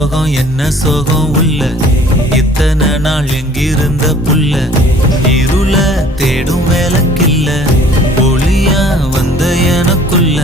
சோகம் என்ன சோகம் உள்ள இத்தனை நாள் எங்கிருந்த புல்ல இருள தேடும் வேலைக்கில்ல ஒளியா வந்த எனக்குள்ள